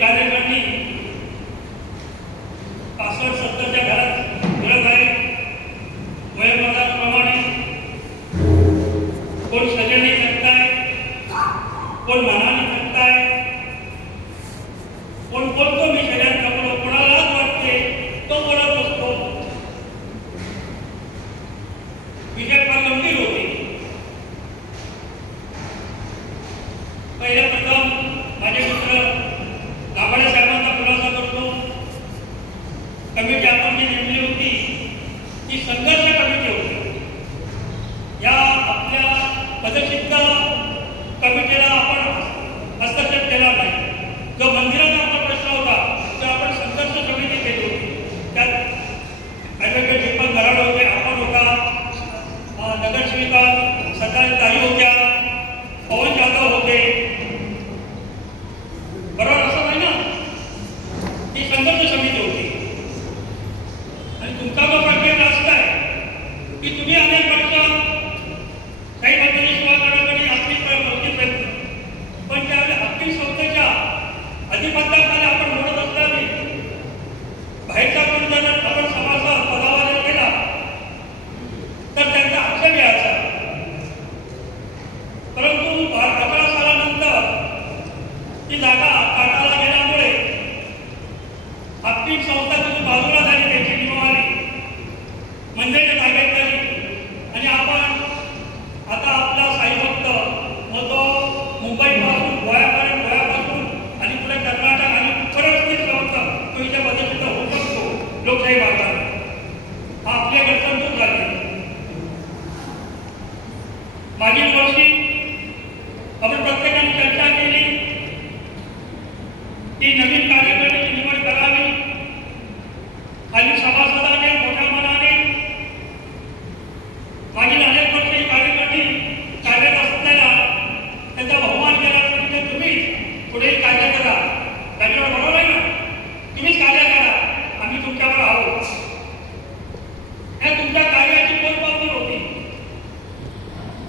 कार्यकारिणी 65-70च्या घरात मिळत आहे. वयोमानाप्रमाणे कोण सजने थकताय, कोण मनाने थकताय, कोण बोलतो मी शरीरात थकलो, कोणाला वाटते तो बोलत असतो. विषय फार गंभीर होते. पहिल्या प्रथम माझे मित्र गाभाडे साहेबांचा खुलासा करतो. कमिटी आपण जी नेमली होती ती संघर्ष कमिटी होती. या आपल्या पदसिद्ध कमिटीला आपण हस्तक्षेप केला नाही. जो मंदिराचा आपला प्रश्न होता तो आपण संघर्ष समिती केली होती. त्यात ॲडव्होकेट दीपक गराड होते, आपण होता, नगरसेविका सकाळी ताई होत्या, पवन जाधव होते. बरोबर असं नाही ना? ती संघर्ष समिती होती. आणि तुमचा जो प्रश्न असं आहे की तुम्ही अनेक वर्ष काही पद्धती सेवा करण्यासाठी आपली प्रयत्न, पण त्यावेळी आपली संस्थेच्या अधिपत्याखाली आपण म्हणत असताना बाहेरचा कोणी जर आपण सभासद पदावर केला तर त्यांचा आक्षेप यायचा. परंतु 11 सालानंतर ती जागा काटाला गेल्यामुळे आपली संस्था तुझी बाजूला झाली, त्याची निवारी म्हणजे जागेत झाली. आणि आपण आता आपला साईभक्त मग तो मुंबईपासून गोव्यापर्यंत, गोव्यापासून आणि पुढे कर्नाटक आणि परत ती संस्था तो इथे पदसिद्ध होऊ शकतो लोकशाही भागात. हा आपल्याकडे संतोष झाले. मागील वर्षी आपण प्रत्येकाने चर्चा केली की नवीन कार्यकारिणीची निवड करावी. खाली सभासदाने मोठ्या मनाने मागील अनेक वर्ष ही कार्यकारिणी कार्यरत असताना त्यांचा बहुमान केला. म्हणजे तुम्ही पुढे कार्य करा, त्याच्यावर बरोबर आहे ना, तुम्हीच कार्य करा, आम्ही तुमच्यावर आहोत. या तुमच्या कार्याची पोचपावती होती.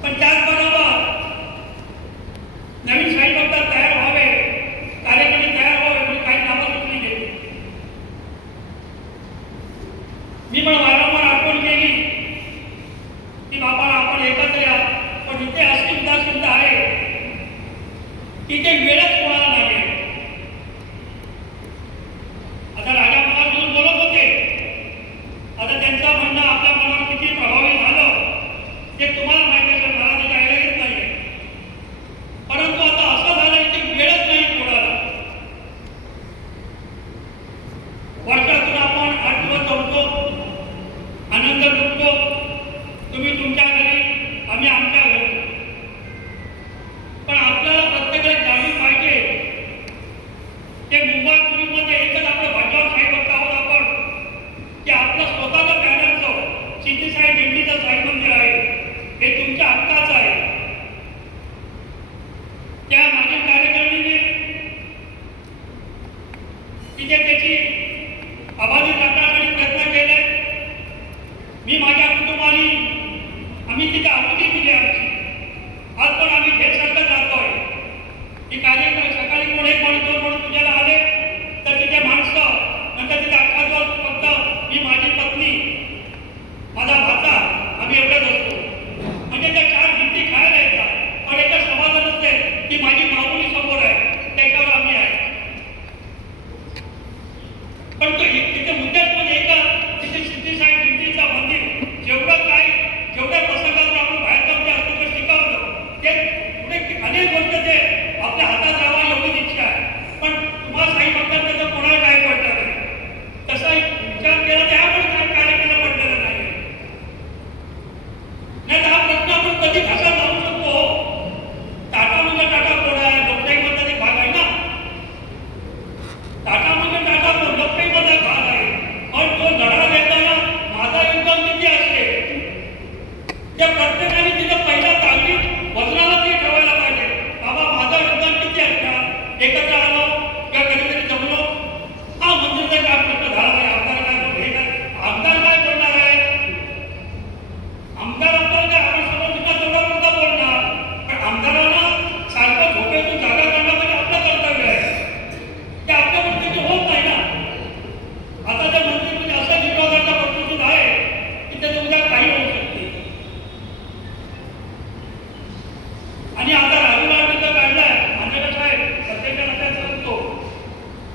पण त्याचबरोबर नवीन साईभक्त तयार व्हावे, कार्यक्रम तयार व्हावे म्हणजे काही नावं सुचली गेली. मी पण वारंवार आठवण केली की बाबा आपण एकत्र या, पण इथे अशी उदासीनता आहे की ते वेळच कोणाला नाही. आता राजा महाराज बोलत होते, आता त्यांचं म्हणणं आपल्या मनावर किती प्रभावी झालं ते तुम्हाला माहिती आहे, महाराजांच्या आईला येत नाही. परंतु आता असं झालं की वेळच नाही कोणाला. वर्षातून आपण 8 दिवस जमतो, आनंद लुटतो. तुम्ही तुमच्या घरी, आम्ही आमच्या घरी. पण आपल्याला प्रत्येकाला जाणून पाहिजे की मुंबई पुरीमध्ये एकच आपलं भाजप साहेब बघता आहोत आपण की आपलं स्वतःचं बॅनरचं सिद्धीसाई दिंडीचं साई मंदिर आहे, हे तुमच्या हक्काचं आहे. त्या मागील कार्यकारिणीने तिथे त्याची आबादी टाकण्यासाठी प्रयत्न केले. मी माझ्या कुटुंबाने आम्ही तिथे आहुती दिली आमची. आज पण आम्ही भेटसारखं जातोय की कार्यक्रम सकाळी कोणी दोन म्हणून तुझ्याला आले तर तिथे माणसं, नंतर तिथे अख्खा दिवस फक्त मी, माझी पत्नी, माझा भाचा, आम्ही एवढंच असतो. म्हणजे त्या 4 भिंती खायला येतात, पण एकच समाधान असते की माझी माऊली समोर आहे, त्याच्यावर आम्ही आहे. पण तो तिथे मुद्द्याच पण एकच, तिथे सिद्धीसाई दिंडीचं मंदिर जेवढ्या प्रसंगात आपण बाहेर जाऊन ते असतो ते शिकवलं, ते पुढे अनेक गोष्ट ते आपल्या हातात राहावा एवढीच इच्छा आहे. पण तुम्हाला साई भक्तांना तर कोणाला काय पडलं नाही, तसा विचार केला तर आपण काय कार्य केलं पडलेलं नाही. नाही तर हा प्रश्न आपण कधी भाषा लावू शकतो. टाटा म्हणजे टाटा कोण आहे, लोकशाही मधला एक भाग आहे ना. टाटा म्हणजे टाटा कोण, लोकशाही मधला भाग आहे.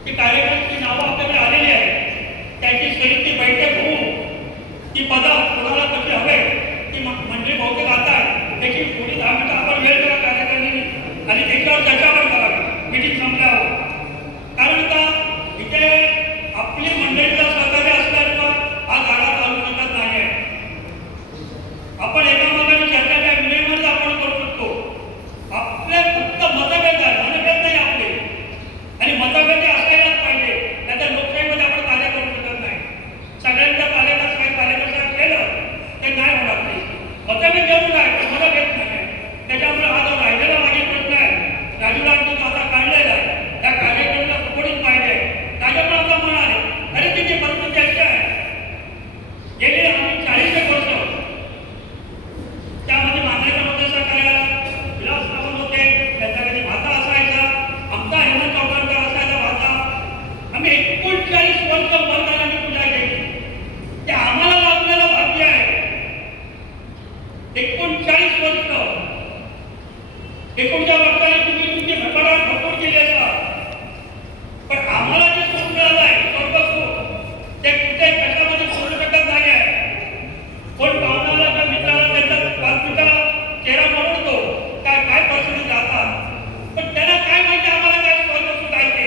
ती कार्यकर्त्यांची नावं आपल्याकडे आलेली आहेत. त्याची सहित बैठक होऊन ती पदं कोणाला कशी हवे ती मंडळी बहुतेक आता आहे त्याची थोडी 10 मिनिटं आपण वेळ दिला कार्यकारिणी आणि त्याच्यावर चर्चा पण करावी मीटिंग संपल्यावर. कारण का इथे आपली मंडळीचा सहकार्य असल्याशिवाय हा गाडा चालू शकत नाही आहे. आपण एकामेकांनी चर्चेच्या विनिमयामध्ये आपण करू शकतो. आपले फक्त मतभेद आहे, मनभेद नाही आपले, आणि मतभेद असायलाच पाहिजे. नाहीतर लोकशाहीमध्ये आपण कार्य करू शकत नाही. सगळ्यांच्या कार्यकर्ता केलं ते नाही होणार नाही. मतभेद जरूर आहे पण मनभेद नाही आहे. त्याच्यामुळे हा जो राहिलेला मागे प्रश्न आहे राजूरांनी जो आता काढलेला आहे त्या कार्यकर्त्याला सपोर्टिंग पाहिजे. त्याच्यामुळे आता म्हणाले अरे तिची परिस्थिती अशी आहे गेली आम्ही 40 वर्ष त्यामध्ये मागण्याच्या मध्यस्थ करायला विलास सावंत होते, त्यांच्या कधी भाता असायचा, आमचा हेमंत चौकांचा असायचा भाता. आम्ही 39 वर्ष मतदानाची पूजा केली. ते आम्हाला लाभलेलं भाग्य आहे. 39 वर्ष 49 वर्षांनी तुम्ही तुमची भरभराट भरपूर केली असता, पण आम्हाला जे सुख मिळालं आहे स्वर्गसुख ते कुठे कशामध्ये सोडू शकत नाही आहे. कोण पाहुण्याला किंवा मित्राला त्यांचा वास्तविकाला चेहरा बनवतो काय परिस्थिती जातात, पण त्यांना काय माहिती आम्हाला काय स्वर्गसुख आहे ते.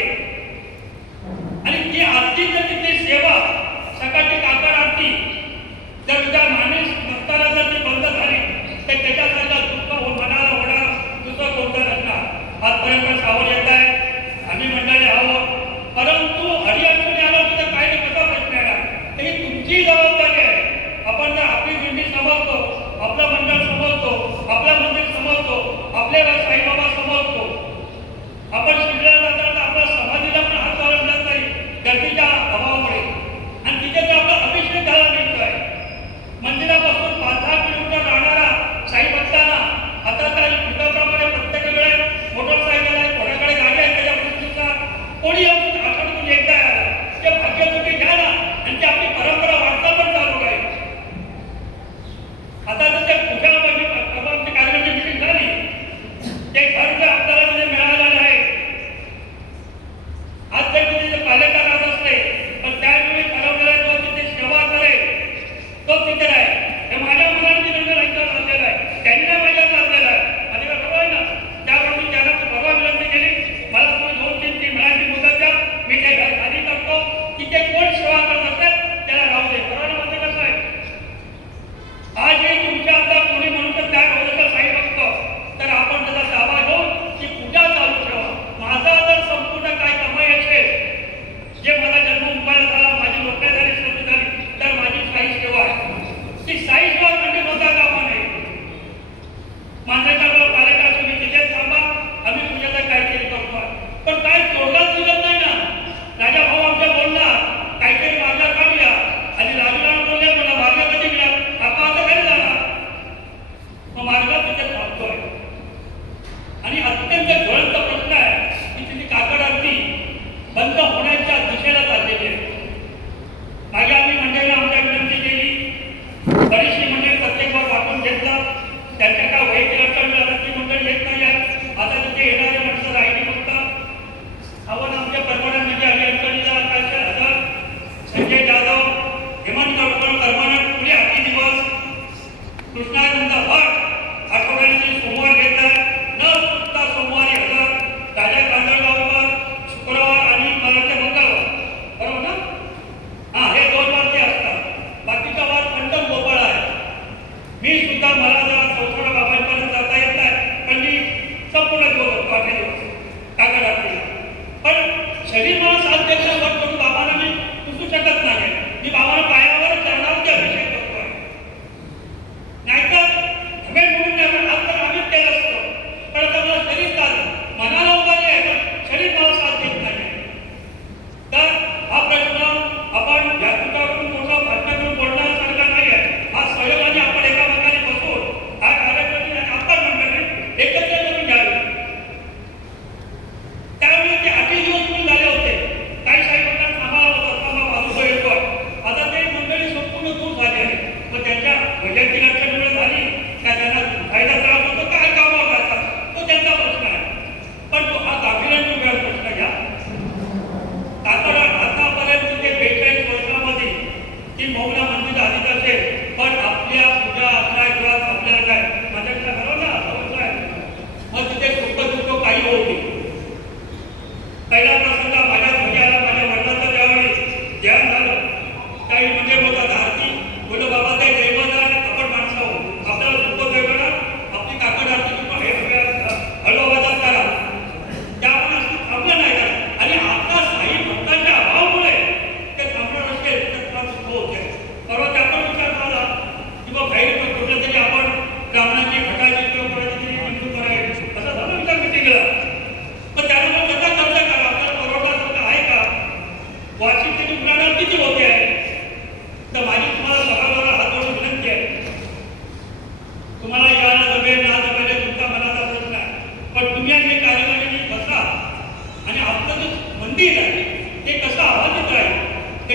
आणि ती आरती जर तिथली सेवा सकाळची काकड आरती जर त्या माणूस नसताना जर ती बंद झाली तर त्याच्यासारखा दुःख मनाला होणार दुसरं कोणतं नसणार. आजपर्यंत सावर येत आहे आम्ही मंडळी आहोत, परंतु अडीअडचणी आला तर काय नाही कसा प्रश्न येणार ही तुमची जबाबदारी आहे. आपण जर आपली दिंडी समजतो, आपलं मंडळ समजतो, आपलं मंदिर समजतो, आपले साईबाबा समजतो, आपण शिकलेला जाताना आपल्या समाधीला पण हात लावला मिळत नाही गर्दीच्या अभावामुळे, आणि तिथे तर आपला अभिषेक झाला मिळतोय. मंदिरापासून 5-10 किलोमीटर राहणारा साई भक्तांना आता त्या युगाप्रमाणे प्रत्येकाकडे मोटरसायकल आहे, कोणाकडे गाडी आहे, त्याच्या पृथ्वीचा कोणी येऊन आठवड्यातून एकदा आला ते भाग्य तुम्ही घ्या ना, आणि ती आपली परंपरा वाढता पण चालू आहे. आता जर त्या पूजा म्हणजे कार्यक्रमाची मिटिंग झाली ते घर जर आपल्याला म्हणजे मिळालेलं आहे. आज जर तिथे पालिका राहत असते पण त्यावेळी ठरवलेला जो तिथे सेवा करेल तो तिथे आहे. हे माझ्या मुलांनी निर्णय लावलेला आहे, त्यांनी माझ्या लावलेला आहे. माझी बरोबर आहे ना. त्यामुळे मी त्यांना परवा विनंती केली मला तुम्ही 2-3 मिळायची मुदत द्या, मी ते घर खाली करतो. तिथे कोण सेवा करत असेल त्याला राहू दे. बरोबर म्हणजे कसं आहे आजही तुमच्या आता कोणी म्हणून तर त्या रोजचा साई बघतो तर आपण त्याचा ताबा घेऊन ती पूजा चालू ठेवा. माझा जर संपूर्ण काय कमाई असेल जे मला जन्म मुंबईला झाला, माझी नोकरी झाली, सर्व झाली, तर माझी साई सेवा आहे. ती साई सेवा म्हणजे होता कामा नये. मान्यता मला पालिका तुम्ही तिथेच थांबा, आम्ही तुझ्याचा काहीतरी करतोय, पण काय तोडलाच दिलत नाही ना. राजा भाऊ आमच्या बोलणार काहीतरी मार्ग काढूया, आणि राजूला बोलले मला मार्ग कधी मिळाला आपण आता घरी जाणार, मग मार्ग तिथे थांबतोय. आणि अत्यंत ज्वलंत प्रश्न आहे की तिथे काकड आरती बंद होण्याच्या दिशेला चाललेली आहे. मागे आम्ही मंडळीला आमच्या विनंती केली, बरीचशी मंडळी प्रत्येकावर वाटून घेतला, त्यांच्या काय वैयक्तिक अडचण मिळाला ती मंडळी येत नाही आहे. आता तिथे येणारे माणसं राहिली फक्त आपण आमच्या परवान्यामध्ये आली अडचणीला आकाश हजार संजय जाधव, हेमंत चौकांकर, परमानंद पुढे हाती दिवस, कृष्णानंद भट आठवड्याची सोमवार घेतात, न चुकता सोमवारी हजार, राजा कांदळगावकर शुक्रवार आणि मला ते मंगळवार, बरोबर ना. हा हे 2 वार ते असतात, बाकीचा वार पंचम गोपाळ आहे. मी सुद्धा मला जरा चौथोडा बाबांपर्यंत जाता येत नाही, पण मी संपूर्ण दिवस होतो 8 दिवस काकड आरतीला. पण शरीर मला साथ देण्याचा वर करून बाबांना मी पुसू शकत नाही. मी बाबांना पायावर चरणावरती अभिषेक करतोय, नाहीतर धमे म्हणून नाही पण आज तर आम्हीच केलं असतो. पण आता मला शरीर चाललं, मनाला उभारी आहे पण शरीर मला साथ देत नाही. तर हा प्रश्न आपण व्यासपीठावरून मोठा भाषण करून बोलण्यासारखा नाही आहे. हा सहयोगाने आपण एकामेकाने बसून हा कार्यक्रम आपण मंडळी एकत्र करून घ्यावे. त्यावेळी ते 8 दिवस झाले होते.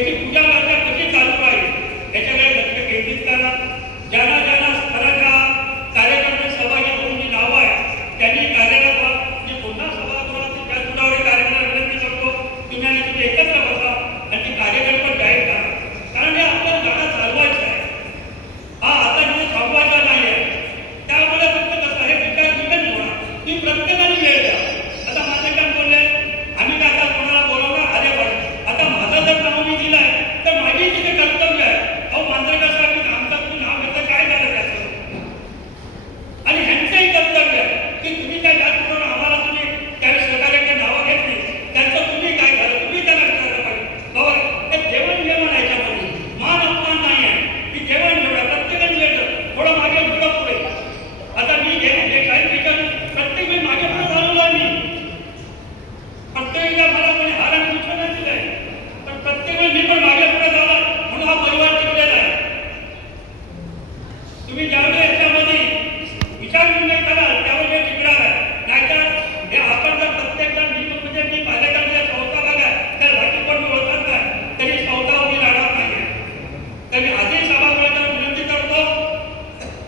त्याची पूजा अर्चा कशी चालू आहे याच्याकडे लक्ष केंद्रित करा. ज्यांना ज्यांना स्तराच्या कार्यक्रमात सहभागी होऊन जी नावं आहे त्यांनी कार्यक्रम जे पुन्हा सभागृहात त्या तुझ्यावर कार्यक्रम विनंती करतो तुम्ही आणि तिथे एकत्र बसा आणि ती कार्यक्रम जाहीर करा. कारण हे आपल्याला गाणं चालवायचं आहे, हा आता म्हणजे थांबवायचा नाही आहे. त्यामुळे फक्त कसं हे विचार विकत होणार की प्रत्येकाने वेळ द्या. आता माझे काम बोलले आम्ही काय आता कोणाला बोलवणार आले पण आता माझं जर नाव मी दिलं आहे तर माझी तिथे कर्तव्य आहे. अहो मांजरेकर साहेब आमचं तुम्ही नाव घेतलं काय झालं त्याचं आणि ह्यांचंही कर्तव्य आहे की तुम्ही काय जात करून आम्हाला तुम्ही त्यावेळेस सहकार्याचे नावं घेतली त्यांचं तुम्ही काय झालं तुम्ही त्यांना विचारलं पाहिजे. बरोबर हे जेवण जेवण आहे याच्यामध्ये मान अपमान नाही आहे की जेवण जेवढा प्रत्येकाने जेवलं थोडं मागे थोडं पुढे. आता मी जे काही विचार प्रत्येक वेळी मागे पुढे झालेलो आहे मी प्रत्येक मला कोणी हार आणि विचार नाही दिलाय पण प्रत्येक वेळी मी पण मागे पुढे झाला म्हणून हा परिवार टिकलेला आहे. तुम्ही ज्यावेळी याच्यामध्ये विचार निर्णय कराल त्यावेळी हे टिकणार आहे. नाहीतर हे आपण जर प्रत्येक जण मी म्हणजे मी पालेकरमध्ये संस्था बघा तर बाकी कोण ओळखत नाही तरी संस्था उभी राहणार नाही. तर मी आधी सभागृहाच्या विनंती करतो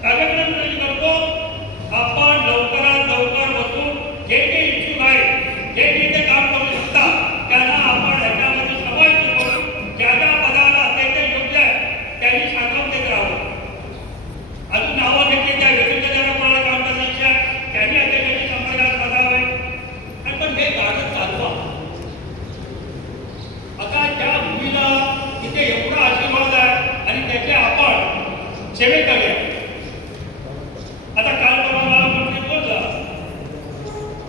कार्यक्रम विनंती करतो आपण लवकरात लवकर बसून जे जे इच्छुक आहे जे जे ते काम करू शकतात त्यांना आपण ह्याच्यामध्ये समाविष्ट करू. ज्या ज्या पदाला ते ते योग्य आहे त्यांनी सांगून देत राहावं. अजून नावं घेतली त्या व्यतिरिक्त ज्यांना कोणाला काम करायची इच्छा आहे त्यांनी अध्यक्षांशी संपर्कात साधावे. आणि पण हे गाणं चालवा. आता ज्या भूमीला तिथे एवढा आशीर्वाद आहे आणि त्याचे आपण सेवे करूया. आता काल परवा मला कोणी बोलला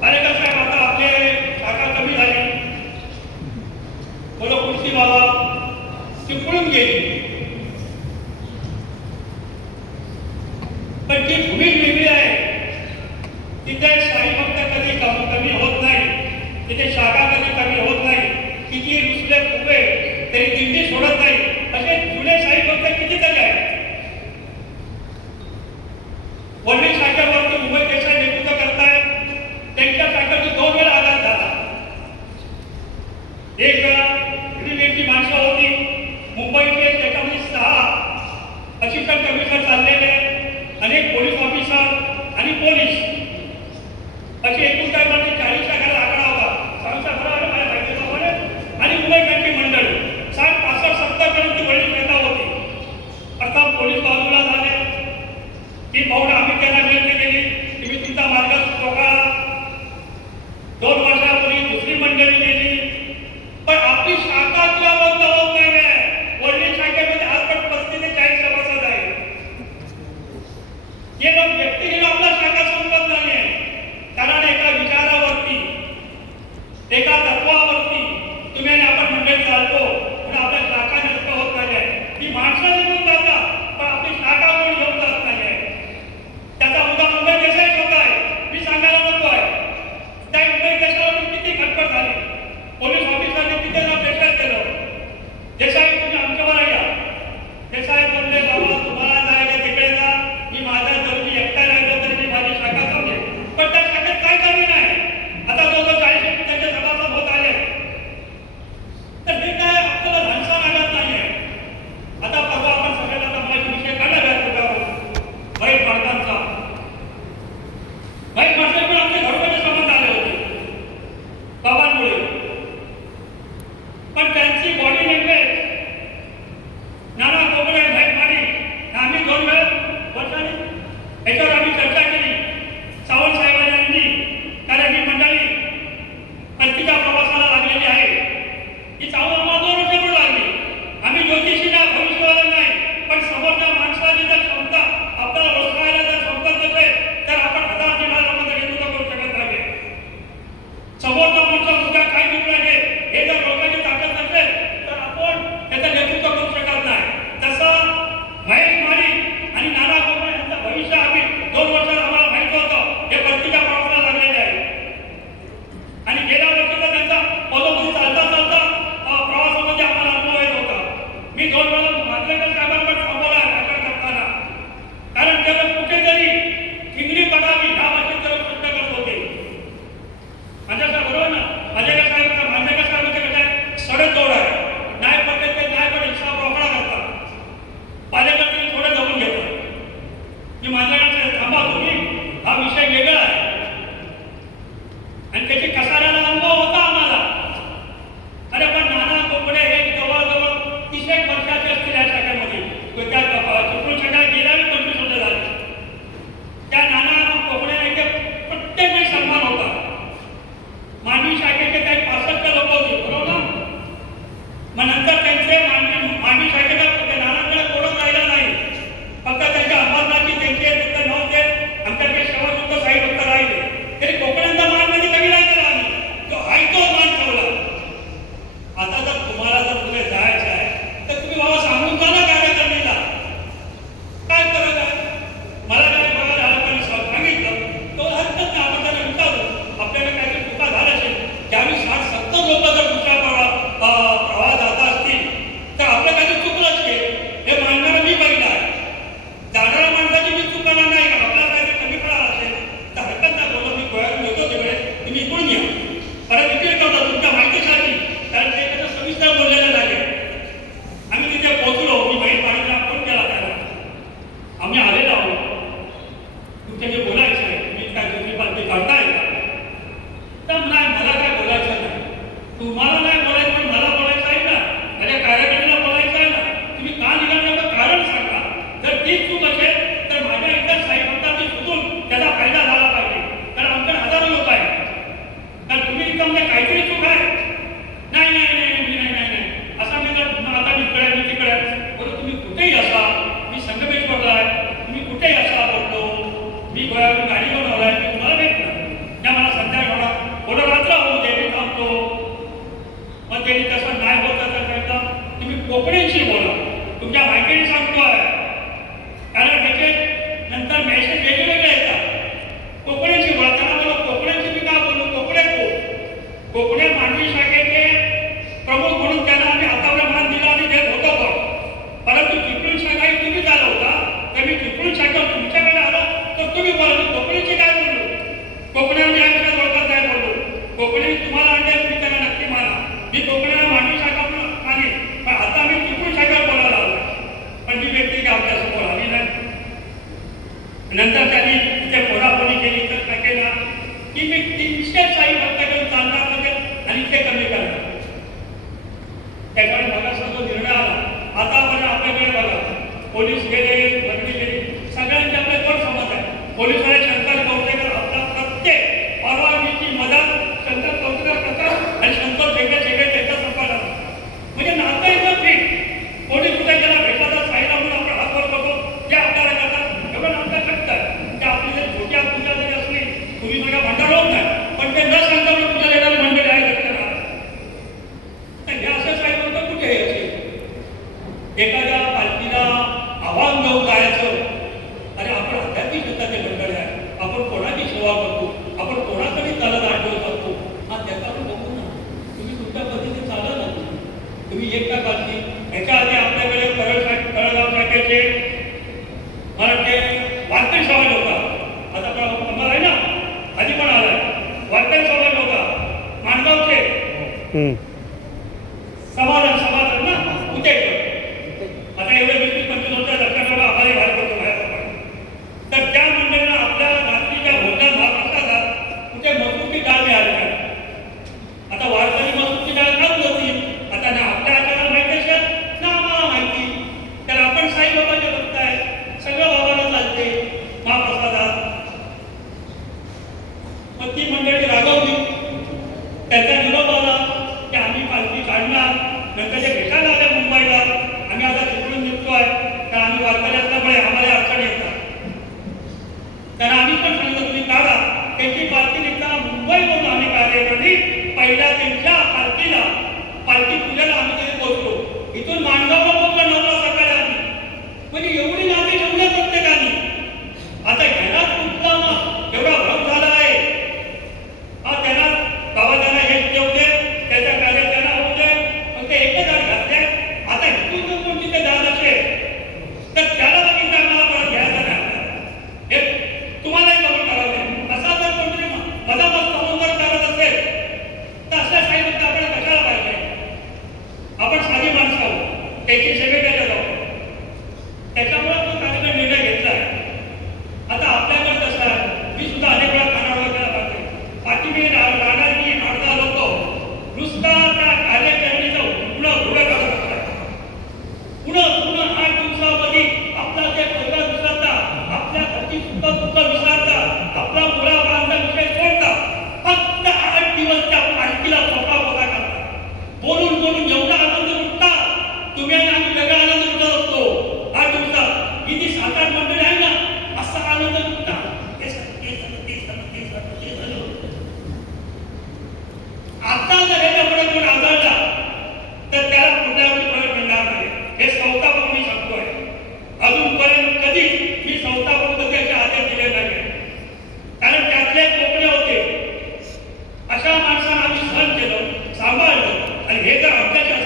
अरे का साहेब आता आपले शाखा कमी झाली बोलो कुर्सी बाबा ती पळून गेली. पण ती भूमी वेगळी आहे. तिथे साई भक्त कधी कमी होत नाही, तिथे शाखा कधी कमी होत नाही. किती रुसले फुगे तरी दिंडी सोडत नाही. असे जुने साई भक्त कितीतरी आहेत. वडील शाखेवरती मुंबई देशात नेतृत्व करतायत. त्यांच्या शाखेवरती 2 वेळा आघात झाला. एक वेगळी माणसं होती मुंबईचे त्याच्यामध्ये 6 असिस्टंट कमिशनर चाललेले अनेक पोलीस ऑफिसर आणि पोलीस असे एकूण काय म्हणजे 40 शाखेला आकडा होता. सांगता बरोबर माझ्या माहितीप्रमाणे आणि मुंबई बँके मंडळी 60, 65, 70 पर्यंत ती वडील नेता होती. अर्थात पोलीस बाजूला झाले ती पाहून आम्ही त्यांना विनंती केली की मी तुमचा मार्ग सोका. 2 वर्षापूर्वी दुसरी मंडळी गेली पण आपली शाखा किंवा बंद होत नाही आहे. वडील शाखेमध्ये आजपर्यंत 35 ते 40 सभासद आहे. हे लोक व्यक्तिगत आपला शाखा संपत नाही आहे. कारण एका विचारावरती एका तत्वावरती तुम्ही आणि आपण मंडळ चालतो पण आपल्या शाखा नष्ट होत नाही आहे. ती माणसं निघून जातात पण आपली शाखा कोण घेऊन जात नाही आहे. त्याचा मुद्दा मुंबई देशात होत आहे. मी सांगायला नको आहे त्या मुंबई देशावर किती खटपट झाली. पोलीस ऑफिसरने तिथे ना प्रेशर केलं देसाई तुम्ही आमच्यावर या. देसाई बोलले बाबा तुम्हाला जायचं तिकडे जा. मी माझ्या जर मी एकटा राहिलो तरी मी माझी शाखा चालते पण त्या शाखेत काय कमी नाही. आता 40 त्यांचे सभासद होत आले तर हे काय आपल्याला ढांचा लागत नाही आहे. आता परवा आपण सगळ्यांना आता माझा विषय काढला वाईट माणसांचा. वाईट माणसं पण आपले घरोघरी संबंध आले होते बाबांमुळे पण त्यांची बॉडी लँग्वेज नाना कोकणे व्हाईट मारी आम्ही 2 वर्षांनी याच्यावर आम्ही चर्चा केली सावंत साहेबांनी. कारण ही मंडळी परतीच्या प्रवासाला लागलेली आहे. ही चावून आम्हाला 2 वर्षापूर्वी लागली. आम्ही ज्योतिषी ना भविष्यवाला नाही पण समोरच्या माणसाची जर क्षमता आपल्याला ओळखायला जर संपत नसेल तर आपण 1000-1500 लोकांचं नेतृत्व करू शकत नाही. समोरचा माणसा उद्या काय निघून हे जर लोकांची ताकद नसेल कोकणीशी बोला. तुमच्या माहितीने सांगतोय, कारण त्याचे नंतर मेसेज वेगवेगळे येतात. कोकणीशी बोलताना मला कोकणाची मी का बोलू, कोकणे मांडवी शाखेचे प्रमुख म्हणून त्यांना आम्ही हातावर मान दिला आणि देत होतो पण, परंतु चिपळूण शाखा ही तुम्ही चालवता, तर मी चिपळूण शाखा तुमच्याकडे आलो तर तुम्ही बोला. मी कोकणीची काय बोलू, कोकणाने यापेक्षा ओळखत काय बोलू. कोकणी तुम्हाला आणले तुम्ही त्यांना नक्की माना. मी कोकणाला मांडवी शाखा माने, पण आता मी चिपळूण शाखेवर बोलायला आलो. पण ती व्यक्ती की आमच्यासमोर आली नाही. नंतर त्यांनी तिथे फोडाफोडी केली तर काय केला की मी 300 साई भक्त घेऊन चालणार म्हणजे आणि ते कमी करणार. त्याच्यामुळे बघा सर्व निर्णय आला. आता म्हणजे आपल्याकडे बघा पोलीस गेले, मंत्री गेले, सगळ्यांचे आपले कोण समज आहे. पोलिसांना शंकर कौटेकर आपला प्रत्येक परवानगीची मदत शंकर कौटेकर करतात आणि शंकर वेगळे त्याच्या संपाला म्हणजे नातं एकदम फिट. कोणी कुठे गेला भेटला साईला म्हणून आपण हात वर करतो, जे आपल्याला करतात एवढं नातं शकतात. ते आपली जर छोट्या पूजा जरी असली तुम्ही सगळ्या भंडार होत नाही, पण ते न सांगता म्हणून पूजा देणारी मंडळी आहे लक्षात. हे असं साहेब म्हणतो कुठे हे असेल. एखाद्या पालखीला आव्हान देऊन जायचं, अरे आपण आध्यात्मिक स्वतःचे मंडळ आहे, आपण कोणाची सेवा करतो, आपण कोणाकडे चालत आठवण करतो, हा त्याचा आपण बघू ना. तुम्ही तुमच्या पद्धतीने चालत ना, तुम्ही एकटा पालखी. ह्याच्या आधी आपल्याकडे कळगाव शाखेचे मला ते वारकरी समाज होता. आता आम्हाला आहे ना, आधी पण आलाय वारकरी समाज होता माणगावचे समाधान ना उद्या. आता एवढे 20-25 वर्ष लक्षात आम्हाला बाहेर पडतो बाहेर. तर त्या मंडळीला आपल्या रात्रीच्या भोजनात महाप्रसादात कुठे मसूरची डाळ मिळाली का. आता वारकरी मसूरची डाळ खात नव्हती. आता ना आपल्या आचाराला माहिती असेल ना आम्हाला माहिती, तर आपण साईबाबाच्या भक्त आहे, सगळं बाबाला चालते महाप्रसादात. मग ती मंडळी रागवली. त्याचा निरोप आला की आम्ही पालखी काढणार. नंतर ते भेटायला आल्या मुंबईला, आम्ही आता तिकडून निघतोय तर आम्ही वारकरी असल्यामुळे आम्हाला अडचण येतात. तर आम्ही पण सांगितलं तुम्ही काढा. त्यांची पालखी निघताना मुंबईवरून आम्ही कार्यक्रमी पहिल्या त्यांच्या पालखीला पालखी पूजेला आम्ही तिथे पोहोचलो. इथून माणगावला पोहोचलो 9ला सकाळी आम्ही. म्हणजे एवढी नाते ठेवल्या प्रत्येकाने. आता घरात कुठला मग एवढा भ्रम झाला आहे. हा त्यांना बाबा त्यांना हे देऊ दे, त्याच्या कार्य त्यांना होऊ दे, पण ते एकच झाड घातले. आता इथून जर कोण तिथे जात असेल तर त्याला बघितलं आम्हाला परत घ्यायचं नाही. हे तुम्हालाही कबूल करावे. असा जर कोणतरी मधामस्त होऊन जर करत असेल तर अशा साहेब आपण कशाला पाहिजे. आपण साधी माणसं आहोत, त्याची सेवेकडे जाऊ. त्याच्यामुळे तो कार्यक्रम निर्णय घेतला आहे. आता आपल्याकडे कसं आहे, मी सुद्धा अनेक वेळा कानावर केला पाहिजे. पाठीमागे राहणारी 8-10 लोक नुसता त्या कार्यकारिणीचं पुढं करत असतात. पुढं 8 दिवसामध्ये आपला ते पैसा विसरता, आपल्या घरची सुद्धा विसरता, आपला मुळा बांधचा विषय सोडता. फक्त 8 दिवस त्या पालखीला स्वतः करतात. बोलून एवढा आनंद लुटता तुम्ही आणि आम्ही वेगळा आनंद लुटत असतो. 8 दिवसात किती 7-8 मंडळी आहे ना, असा आनंद लुटता. आता जर ह्याच्यापुढे कोण आजारला तर त्याला कुठल्यावरती प्रयोग मिळणार नाही. हे संस्थापक मी सांगतोय. अजूनपर्यंत कधी मी संस्थापक त्याचे आदेश दिले नाही, कारण त्यातले कोकणे होते. अशा माणसांना आम्ही सहन केलं, सांभाळलं. आणि हे जर आमच्याच्या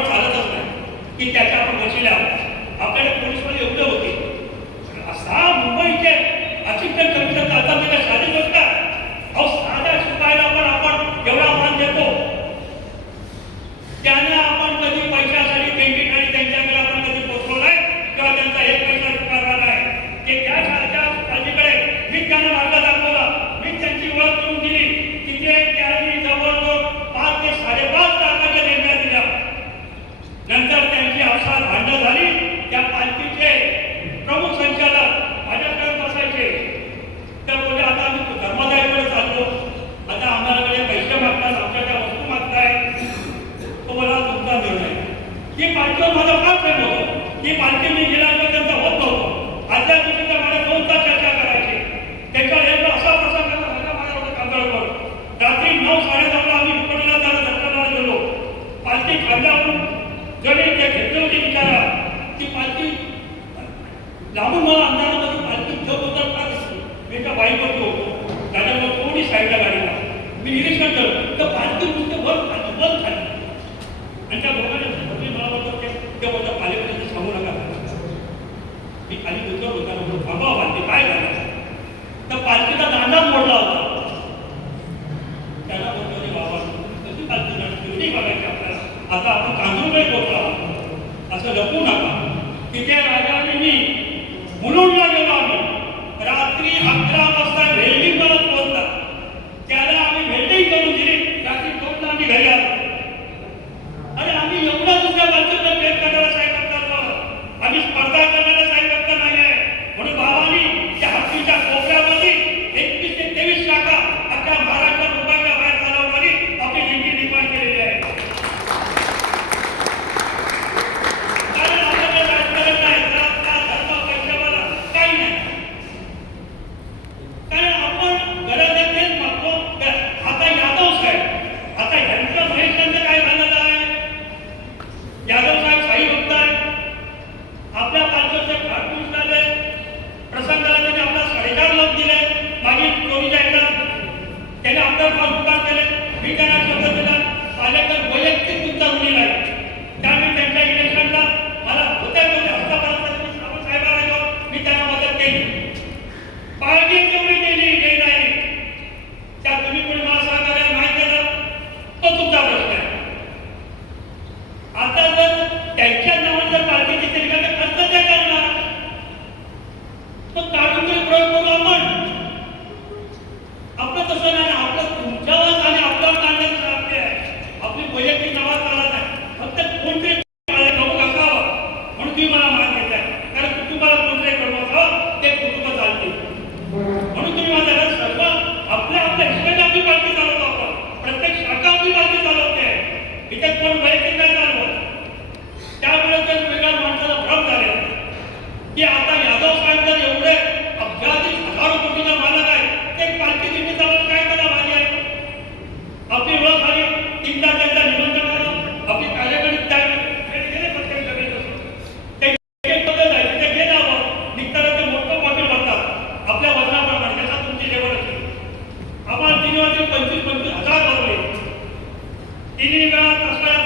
कोणावर चालतच नाही की त्याच्या आपण वशिले आहोत. आपल्याकडे पोलीसवाले एवढे होते. असा मुंबईचे असिस्टंट कमिशनर चालतात म्हणजे साधी गोष्ट. अहो साध्या शिपायाला पण आपण एवढा मान देतो. त्यांना आपण कधी पैशासाठी त्यांच्याकडे त्यांच्याकडे आपण कधी पोचलो नाही किंवा त्यांचा एक पैसा स्वीकारला नाही. ते त्या काळजीकडे मी त्यांना मार्ग दाखवला. मी त्यांची ओळख करून दिली. तिथे त्यांनी जवळजवळ 5 ते 5.5 लाखाच्या देणग्या दिल्या. नंतर त्यांची अवसाद भांडण झाली. त्या पालखीचे प्रमुख संचालक माझ्याकडे बसायचे. तर बोलले आता आम्ही धर्मदायकडे चाललो. आता आम्हाला पैसे मागतात, आमच्या त्या वस्तू मागताय. तो मला तुमचा निर्णय. ती पालखीवर माझा फार प्रेम होतो. ती पालखी मी गेल्यानंतर त्यांचा होत नव्हतो. आजच्या दिवशी तर मला 2 तास चर्चा करायची. त्याच्यावर एक असा प्रसंग झाला माझ्या कांदळकर. रात्री 9-9:30 आम्ही उपडला त्याला दर्शनाला गेलो. पालखी खांद्यावरून जणी ते घेतले होते विचारा. ती पालखी लांबून मला अंधारामध्ये पालखी जप होतात का दिसली. मी त्या बाईकवरती होतो. त्याच्यामुळे थोडी साईडला गाडीला मी निरीक्षण केलं तर पालखी नुसते वर खाली वर खाली. आणि त्या दोघांना मला बोलतात ते बोलतात पालेपर्यंत सांगू नका. मी खाली उतरत होता म्हणून थांबा पालखी काय झालं. तर पालखीचा दांडाच मोडला होता. त्याला बोलतो रे बाबा कशी पालखी बघायची आपल्याला. आता आपण कांजूरकडे पोहोचला असं लपू नका. तिथे राजाने मी मुलुंडला गेलो. आम्ही रात्री 11 वाजता वेल्डिंग करत पोहोचला. त्याला आम्ही वेल्डिंग करून दिली. रात्री 2ला आम्ही घरी आलो. अरे आम्ही एवढा दुसऱ्या बाजूला भेट करणारा साहेब करतात. आम्ही स्पर्धा करणारा साहेब करता नाही आहे. म्हणून बाबांनी त्या हत्तीच्या कोपऱ्यामध्ये 21 ते 23 शाखा अख्ख्या महाराष्ट्र मुंबईच्या बाहेर चालवणारी आपली दिंडी निर्माण केलेली आहे. कारण आपल्याकडे राजकारण नाही, धर्म, पैशावाला काही नाही. कारण आपण गरज आहे तेच मागतो. आता यादव साहेब आता ह्यांचं महेशांचं काय झालेलं आहे. यादव साहेब साई भक्त आहे. आपल्या पालखीचे घाटपूस झाले. प्रसंगाला त्यांनी आपला 4.5 लाख दिले. मागील चोरीच्या एकदा त्याने आपल्या उपकार केले. मी त्यांना शब्द दिला पालेकर वैयक्तिक तुमचा ऋणी नाही. त्यामुळे त्यांच्या इलेक्शनला मला होत्या हस्तापर्यंत साहेबांना घेऊन मी त्यांना मदत केली. पार्टी तेवढी दिली नाही. त्या तुम्ही कोणी मला सहकार्य नाही केलं तो तुमचा प्रश्न आहे. आता जर त्यांच्या नावाने जर पार्टी घेतली का तर खर्च काय करणार. तो काढून तरी प्रयोग करू आपण. आपलं तसं नाही. आपलं तुमच्यावर आणि आपल्यावर काढण्याचं साध्य आहे. आपली वैयक्तिक नावात चालत नाही. फक्त कोणतरी प्रमुख असावं म्हणून तुम्ही मला मान घेताय. कारण कुटुंबाला कोणतरी प्रमुख असावं ते कुटुंब चालते. म्हणून तुम्ही माझ्या सर्व आपल्या हिशोबाने आपली पार्टी चालवतो. आपण प्रत्येक शाखा आपली पार्टी चालवते. इथे कोण वैयक्तिक नाही चालवत. त्यामुळे जर वेगळ्या माणसाला भ्रम झाले की आता यादव साहेब जर एवढे अब्जाधिक हजारो कोटीचा मालक आहे ते पालखी दिंडी चालवून काय करा भाजी आहे. आपली ओळख झाली. 3दा त्यांचा निबंधन करा. आपली कार्यकर्ते गेले प्रत्येक सगळे ते बदल ते गेल्यावर निघताना ते मोठं पाटील भरतात आपल्या वजनाप्रमाणे. त्याचा तुमची लेवल असेल. आम्हाला 3 वाजता 25-25 हजार भरले. 3 वेळा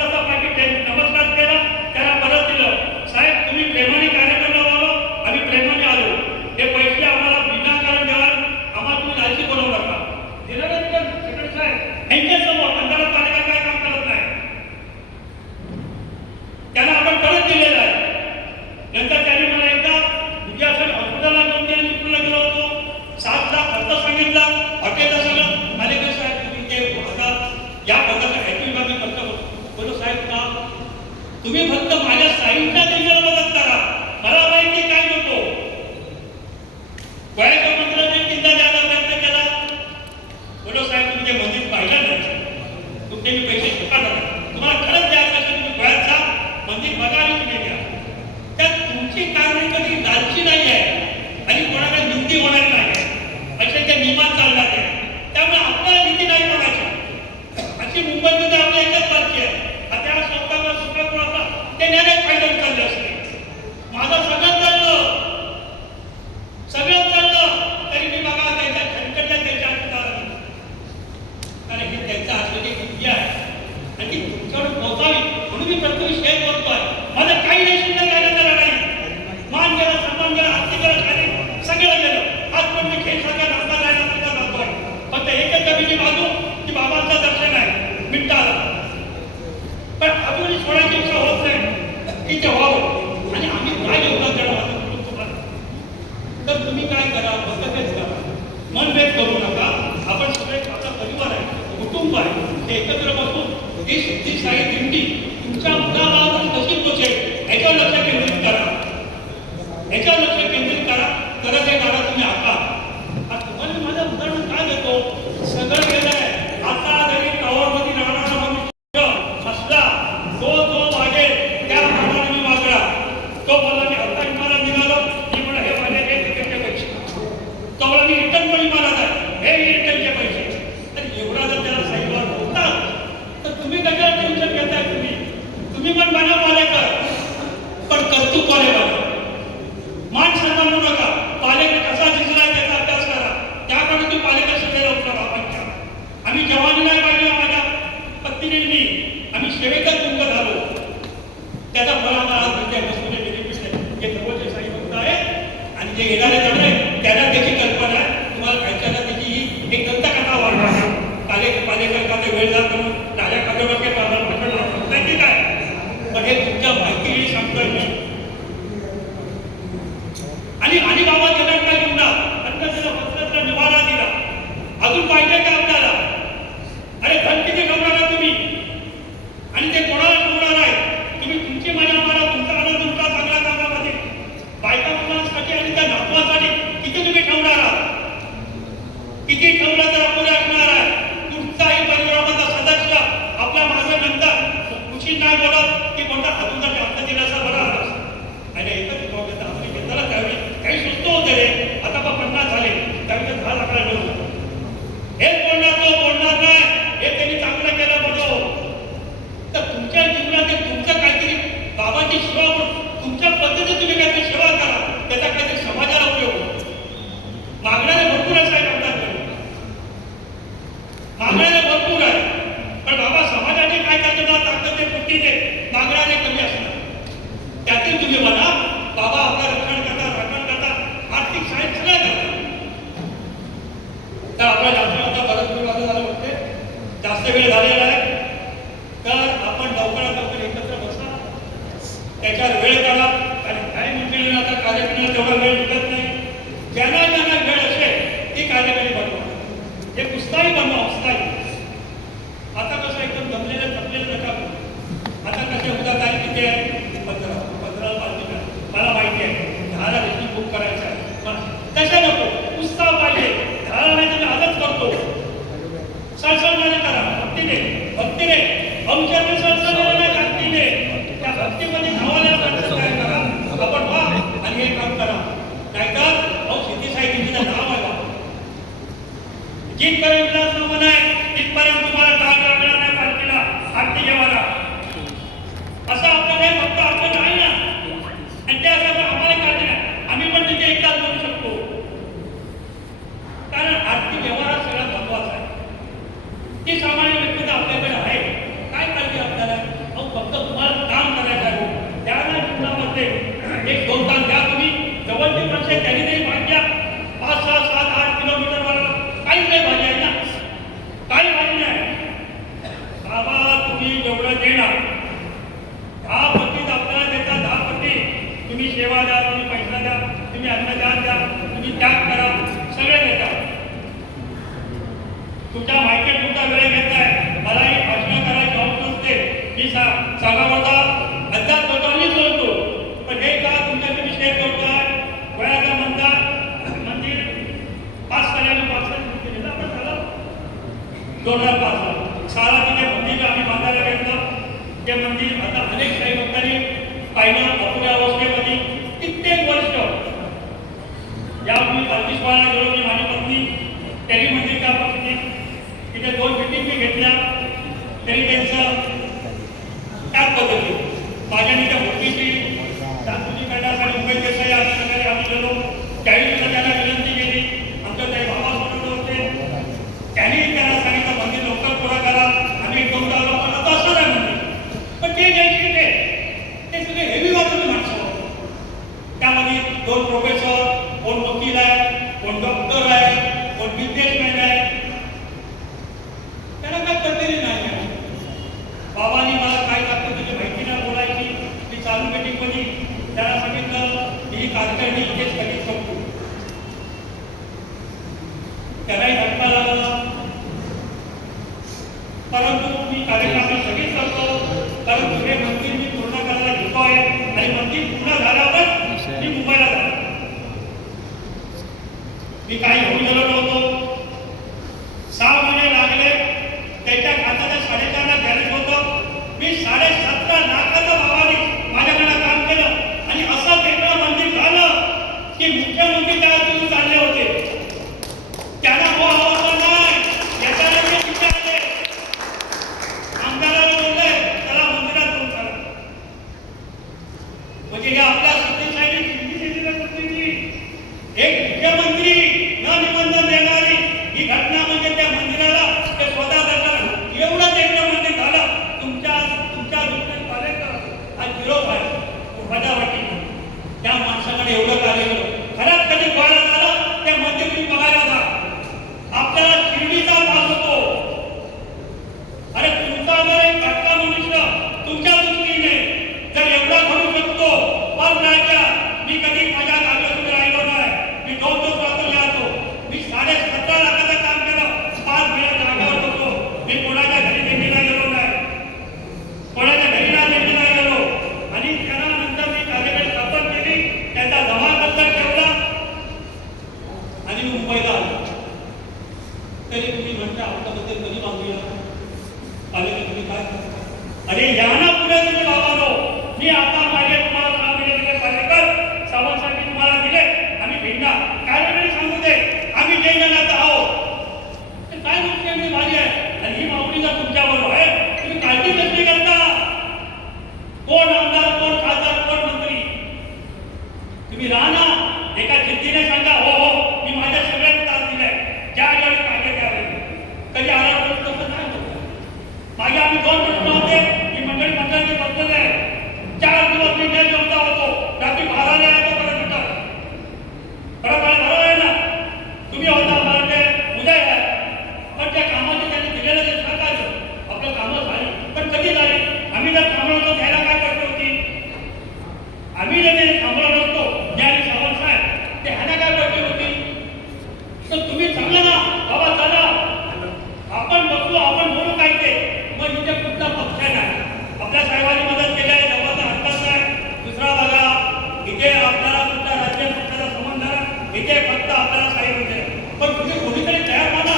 तसा पाकिट नमस्कार केला. त्याला परत दिलं. साहेब तुम्ही प्रेमाने कार्यक्रम लावावं. आम्ही प्रेमाने आलो. हे पैसे आम्हाला विनाकारण द्याल. आम्हाला तुम्ही लालची बनवू नका. दिलं ना तिथं सेक्रेटरी साहेब यांच्यासमोर अंधारात पालिका काय काम करत नाही. त्यांना आपण परत दिलेलं आहे. नंतर त्यांनी मला एकदा विद्यार्थी हॉस्पिटलला घेऊन गेले. चिपळूणला गेलो होतो. 7 लाख खर्च सांगितला. हॉटेलचं सगळं मालिका साहेब तुम्ही ते आता या पदाचा ऍक्टिव्ह आम्ही खर्च करतो. बोलो साहेब का तुम्ही फक्त माझ्या साईडच्या देशाला मदत करा. मला माहिती काय नको. गोव्याच्या मंत्र्यांनी 3दा द्यायला प्रयत्न केला. बोलो साहेब तुम्ही ते मंदिर पाहिलं नाही. तुमचे मी पैसे चुकणार. तुम्हाला खरंच द्यायचं असेल तुम्ही गोव्यात जा. मंदिर बघा आणि तुम्ही द्या. त्यात तुमची कारणी कधी लालची नाही आहे आणि कोणाकडे निधी होणार नाही आहे असे ते नियमात चालणार आहे. त्यामुळे आपल्याला निधी नाही कोणाची. अशी मुंबईमध्ये आपल्या एकच पालखी आहे. आता स्वतःला सुखात ते न्यायालयात फायदा चालले असते. सक्तीचे व्हावं आणि आम्ही काय योगदान देणार माझं तुम्हाला. तर तुम्ही काय करा, मतभेद करा, मनभेद करू नका. आपण सगळे आपला परिवार आहे, कुटुंब आहे, ते एकत्र बसून ही शक्तिशाली दिंडी तुमच्या मुलाबाळावर कशी पोचेल याच्यावर लक्ष केंद्रित करा, याच्यावर लक्ष केंद्रित करा. करत हे गाडा तुम्ही आका. तुम्हाला माझं उदाहरण काय देतो, सगळं गेलंय. आता जरी टॉवरमध्ये राहणारा मनुष्य असला, जो वागेल त्या प्रमाणे मी वागला. तो मला मी आता इमारत निघालो, मी म्हणा हे माझे हे तिकीटचे पैसे, तो मला मी रिटर्न पण इमारत आहे, हे रिटर्नचे पैसे. तर एवढा जर त्याला साईडवर होतात तर तुम्ही कशावर टेन्शन घेताय? तुम्ही पण बना पालेकर, पण कर्तृत्वाने बना. मान सन्मानू नका. पालेकर कसा दिसलाय त्याचा अभ्यास करा, त्याकडे तुम्ही पालेकर सगळ्याला उतरा. बाबांच्या आम्ही जवानी नाही पाहिजे, माझ्या पत्नीने मी आम्ही सेवेकर तुंग झालो, त्याचा फळ आम्हाला आज मिळते. वस्तूने बेनिफिट आहे, जे जवळचे साई भक्त आहे आणि जे येणारे जवळ त्यांना त्याची कल्पना आहे. तुम्हाला खायच्याला त्याची ही एक दंतकथा वाढवा. पालेकर का वेळ जात म्हणून राजा कागदवरती भाषण माहिती काय, पण हे तुमच्या माहिती सांगतोय मी. आणि बाबा त्यांना काय जीवनात अन्न दिलं, वस्त्र निवारा दिला, अजून पाहिजे का आपल्याला? अरे धन किती ठेवणार तुम्ही आणि ते कोणाला ठेवणार आहे? तुम्ही तुमची मजा मारा, तुमचा आनंद तुमचा चांगला कामामध्ये, बायका मुलांसाठी आणि त्या नातवासाठी किती तुम्ही ठेवणार आहात? किती ठेवलं तर अपुरे असणार आहे. कुठचाही परिवाराचा सदस्य आपल्या माझ्या नंतर खुशी नाही बोलत की कोणता हातूसाठी अर्थ दिला असा बरा आणि एकच घेता आपण घेताना त्यावेळी काही सुस्त होते रे. आता बा 50 झाले, त्यावेळी 10 लाखाला लोक हेच बोलणार, तो बोलणार नाही, हे त्यांनी चांगलं केलं म्हणून. तर तुमच्या जीवनात तुमचं काहीतरी बाबाची सेवा म्हणून तुमच्या पद्धतीने तुम्ही काहीतरी सेवा करा, त्याचा काहीतरी समाजाला उपयोग होतो. मागणारे भरपूर आहे साहेब आमदार, मागणारे भरपूर आहे, पण बाबा समाजाने काय करतो ताकद ते पुष्टी दे, मागणारे कमी असणार. त्यातून तुम्ही म्हणा बाबा आपलं रक्षण करतात, रक्षण करतात, आर्थिक सहाय्य सगळं करतात. तर आपल्या जास्त बरंच वेळ माझं झालं वाटते, जास्त वेळ झालेला आहे. तर आपण लवकरात लवकर एकत्र बसा, त्याच्यावर वेळ काढा. आणि काय म्हणजे आता कार्यक्रमाला तेवढा वेळ निघत नाही. ज्यांना ज्यांना वेळ असेल ती कार्यक्रम बनवा, हे पुस्तकही बनवा, पुस्तकही. आता कसं एकदम जमलेलं थकलेलं नका. आता कसे उद्या तारीख किती आहे? 15 तारखेला. मला माहिती आहे 10ला रेल्वे बुक करायचं आहे, पण तशा नको, पुस्तक पाहिजे. 10ला नाही तर मी आजच करतो. सळसळणारे करा, भक्तीने भक्तीने अंशाने सळसळणारे भक्तीने, त्या भक्तीमध्ये नावाला काय करा आपण वा आणि हे काम करा. नाहीतर शेतीसाई दिंडीचं नाव आहे बाबा. जिथपर्यंत विलास नाव आहे तिथपर्यंत तुम्हाला टाळ लागणार नाही पालखीला आरती घेवायला. असं आपल्याला फक्त आपल्याला आहे ना, आणि ते असं आम्हाला काळजी नाही, आम्ही पण तिथे एकदा करू शकतो. कारण आरती व्यवहार सगळ्यात महत्वाचा आहे. ती सामान्य व्यक्ती आपल्याकडे आहे. काय काळजी आपल्याला? फक्त तुम्हाला काम करायचं आहे. त्याला जीवनामध्ये 1-2 तास द्या तुम्ही. जवळची माणसे त्यांनी तरी भाज्या 5, 6, 7, 8 किलोमीटर वर काहीच नाही भाजी आहे ना, काही भाजी नाही. बाबा तुम्ही जेवढं देणार 10 पटीत आपल्याला देता, 10 पटी तुम्ही सेवा द्या, तुम्ही पैसा द्या, तुम्ही अन्नदान द्या, तुम्ही त्याग करा, सगळे देता. तुमच्या माहितीत तुमचा वेळ घेताय. मलाही भाषण करायची हौस नसते, मी सांगा होता अध्यात्म लोकांनीच बोलतो, पण हे का तुमच्याशी मी शेअर करतोय. वयाचा म्हणतात मंदिर 5 सालांनी 5 साली आपण झालं 2005 साला तिथे मंदिर आम्ही बांधायला घेतलं. ते मंदिर आता अनेक काही भक्तांनी पाहिलं अपुऱ्या अवस्थेमध्ये कित्येक वर्ष. यापूर्वी पालखी सोहळ्याला गेलो की माझी पत्नी त्यांनी मंदिर का बघितली, तिथे 2 मीटिंग मी घेतल्या, तरी त्यांचं त्याच पद्धती काही होऊन गेलो नव्हतो. 6 महिने लागले. त्याच्या खात्याला 4.5 लाख बॅलन्स होतं. मी 17.5 लाखाचं भावाने माझ्याकडे काम केलं आणि असं वेगळं मंदिर झालं की मुख्यमंत्री त्या तिथून चालले होते. त्यांना हो आवडला नाही. याच्याला मी विचारले, आमदाराला बोलले त्याला मंदिरात घेऊन चला. म्हणजे हे आपल्या सत्तेसाठी चिंती दिलेल्या पद्धतीची एक मुख्यमंत्री न निबंधन देणारी ही घटना म्हणजे त्या मंदिराला ते स्वतः करतात एवढंच एक मंदिर झालं. तुमच्या दृष्टीने कार्यक्रम हा विरोध आहे मजा वाटली. त्या माणसाकडे एवढं कार्य केलं. खरंच कधी गोळा झालं त्या मंदिर तुम्ही बघायला जा. आपल्याला शिर्डीचा भाग होतो. अरे तुमचा जर एक घटका मनुष्य तुमच्या दृष्टीने जर एवढा घडू शकतो पण राजा मी कधी माझ्या जागेवर राहिलो नाही. मी 2 दिवस रात्र राहतो. मी 17.5 लाखाचं काम केलं. 5 वेळा जागेवर होतो. मी कोणाच्या घरी देखील गेलो नाही. कोणाच्या घरी देखील गेलो आणि त्यानंतर मी कार्यक्रम स्थापन केली. त्याचा जमा पत्र ठेवला आणि मी मुंबईला आलो. तरी तुम्ही म्हणता आपल्याबद्दल कधी बांधूया आले तुम्ही काय करता? अरे या ना पुढे तुम्ही बाबांनो. मी आता मागे तुम्हाला 6 महिने दिले कार्यक्रम सावंतसाठी तुम्हाला दिले. आम्ही भिन्ना काय सांगू दे आम्ही जैन नाता आहोत. काय गोष्टी मी माझी आहे आणि ही मागणी जर तुमच्याबरोबर आहे तुम्ही काळजी कसली करता? कोण आमदार कोण खासदार कोण मंत्री तुम्ही राहा ना. एका जिद्दीने सांगा हो हो मी माझ्या सगळ्यात तास दिलाय ज्या ज्यावेळी पाहिजे त्यावेळी. कधी आल्यावर तसं नाही होतं. मागे आम्ही 2 प्रश्न होते. मी मंडळी बसलेले आहे. 4 दिवस मी न जेवता होतो. रात्री 12ला येतो परत भेटत. बरोबर आहे ना. तुम्ही होता मराठे उदय आहे. पण त्या कामाची त्यांनी दिलेलं ते सरकारचं आपलं कामं झाली. पण कधी झाली? आम्ही जर थांबलो होतो द्यायला काय करतो होती? आम्ही जर थांबलो नसतो ज्यावेळी सावंत साहेब ते ह्याला काय करते होती? तर तुम्ही चांगलं ना बाबा चला आपण बघतो आपण बोलू काय ते. मग इथे कुठला पक्ष नाही. आपल्या साहेबांनी मदत केली आहे जवळचा हक्काच आहे. दुसरा बघा इथे आपल्याला कुठला राज्य पक्षाचा संबंध आहे. इथे फक्त आपल्याला साहेब होते. पण तुम्ही कोणीतरी तयार व्हा ना.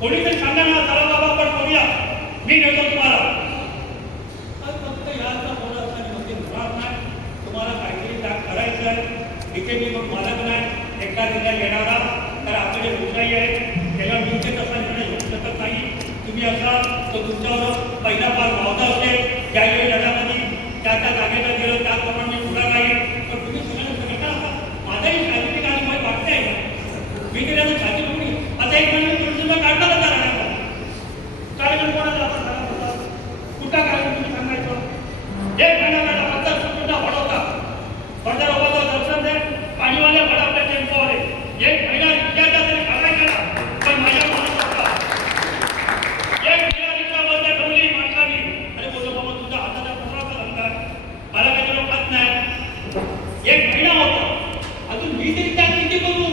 कोणीतरी सांगा ना चला बाबा आपण करूया मी देतो तुम्हाला. फक्त याचा बोला म्हणजे मुळात नाही. तुम्हाला काहीतरी करायचं आहे. इथे मी मग मालक नाही एका जिल्ह्यात येणारा तर आपले लोकशाही आहे त्याला मी ते तसा निर्णय घेऊ शकत नाही. तुम्ही असाल तर तुमच्यावर पहिला पार वावदा असेल ज्यावेळी लढ्यामध्ये त्या जागेला गेलं त्याप्रमाणे मी पुढा नाही. पण तुम्ही सगळ्यांना सगळं माझाही शारीरिक अनुभव वाटते मी ते त्याचं छाती होती. आता एक महिने तुमचं काढला होता राहण्याचा काय कोणाला आपण सांगत होता कुठं काय तुम्ही सांगायचं. एक महिन्याला फक्त सुद्धा भडवता बंदराबाद दर्शन दे पाणीवाल्या भड आपल्या टेम्पोवाले 1 महिना रिक्षाचा तरी काय केला पण माझ्या माणूस होता. 1 महिना रिक्षा बंद ठेवली माणसाने. अरे बोललो बाबा तुझा हाताचा कचराचा धंदा मला काही लोक खात नाही. 1 महिना होता अजून मी तरी त्या किती करू?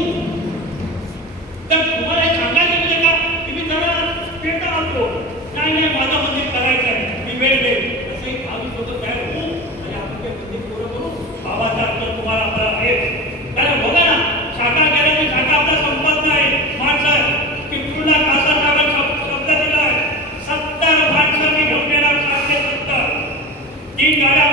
तर तुम्हाला हे सांगायचं म्हणजे का तुम्ही जरा पेटा आणतो नाही नाही माझं मंदिर करायचं आहे मी वेळ देईल असं एक भावी सोबत तयार होऊ आणि आपण ते मंदिर पूर्ण करू. बाबाचा अर्थ तुम्हाला आपल्याला आहे. कारण बघा ना शाखा केल्याने शाखा आपला संपत नाही. माणसं पितृला कासा टाकत शब्द दिलाय 70 माणसं मी घेऊन येणार 770 3 गाड्या